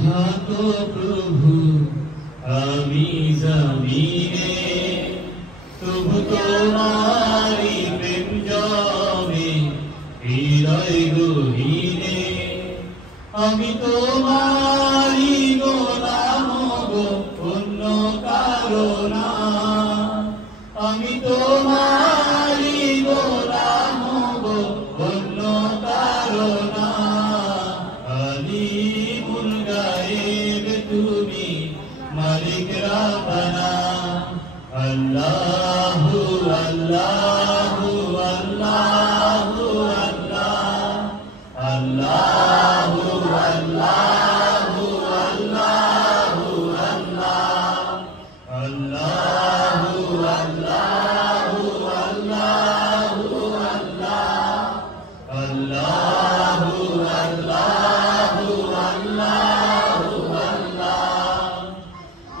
থাকো প্রভু আমি জমিনে তবু তোমারি প্রেম জমে হৃদয় গহীনে আমি তোমারি গোলাম গো অন্য কারো না আমি তোমারি গোলাম গো অন্য কারো না আলিমুল গায়েব তুমি মালিক রাব্বানা আল্লাহু আল্লাহু আল্লাহু আল্লাহ আল্লাহু আল্লাহু আল্লাহু আল্লাহু আল্লাহু আল্লাহু আল্লাহু আল্লাহু আল্লাহু আল্লাহ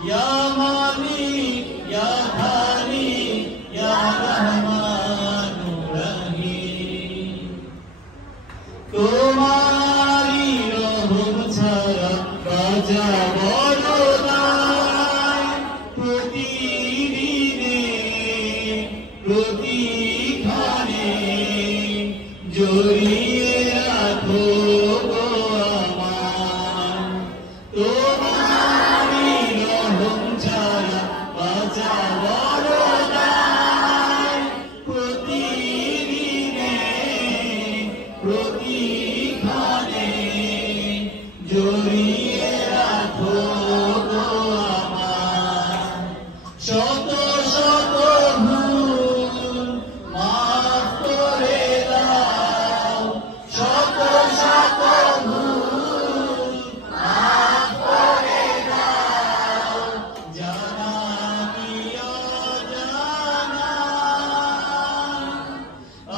ইয়া মালিক ইয়া খালিক ইয়া রহমানুর রহিম তোমারি রহম ছাড়া বাজা বড় নাই প্রতিদিনে প্রতিক্ষণে জড়িয়ে রাখো গো আমার তোমারি রহম ছাড়া বাজা বড় নাই প্রতিদিনে প্রতিক্ষণে জড়িয়ে রাখো গো আমার শত শত ভুল মাফ করে দাও শত শত ভুল মাফ করে দাও জানা কি অজানা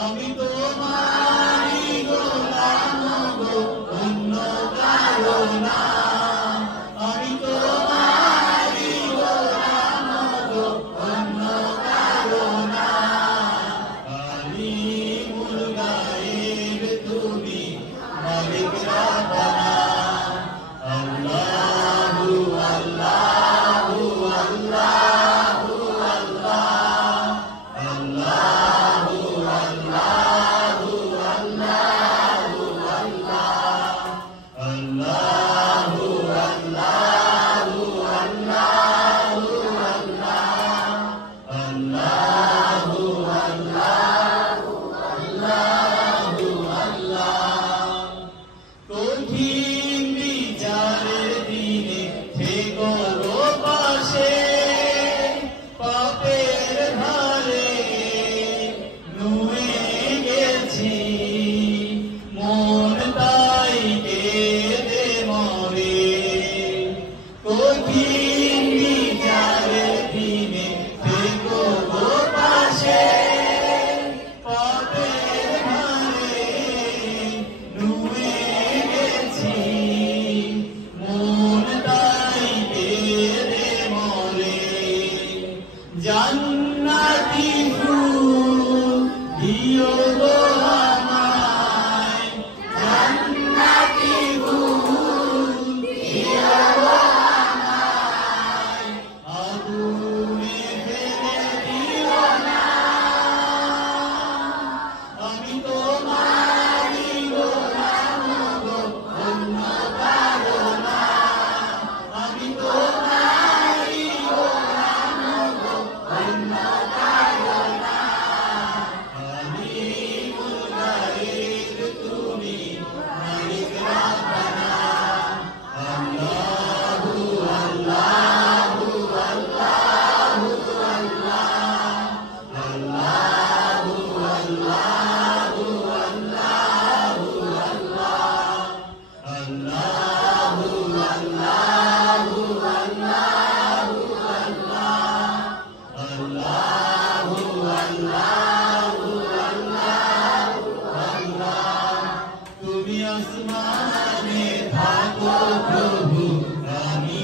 আমি তোমারি গোলাম গো অন্য কারো না আমি তোমারি গোলাম গো অন্য কারো না আলিমুল গায়েব তুমি মালিক রাব্বানা আল্লাহু আল্লাহু আল্লাহু আল্লাহু আল্লাহু আল্লাহু আল্লাহু আল্লাহু আল্লাহু আল্লাহু আল্লাহু আল্লাহ কঠিন বিচারের দিনে থেকো গো পাশে পাপের ভারে নুয়ে গেছি মন তাই কেঁদে মরে কঠিন বিচারের দিনে থেকো গো পাশে পাপের ভারে নুয়ে গেছি মন তাই কেঁদে মরে জান্নাতি ফুল দিও গো আমায় জান্নাতি ফুল দিও গো আমায় আগুনে ফেলে দিও না আমি তোমারি গোলাম গো অন্য কারো না আমি তোমারি গোলাম গো অন্য কারো না আলিমুল গায়েব তুমি মালিক রাব্বানা আল্লাহু আল্লাহু আল্লাহু আল্লাহু আল্লাহু আল্লাহু আল্লাহু আল্লাহু আল্লাহু আল্লাহু আল্লাহু আল্লাহ তুমি আসমানে থাকো প্রভু আমি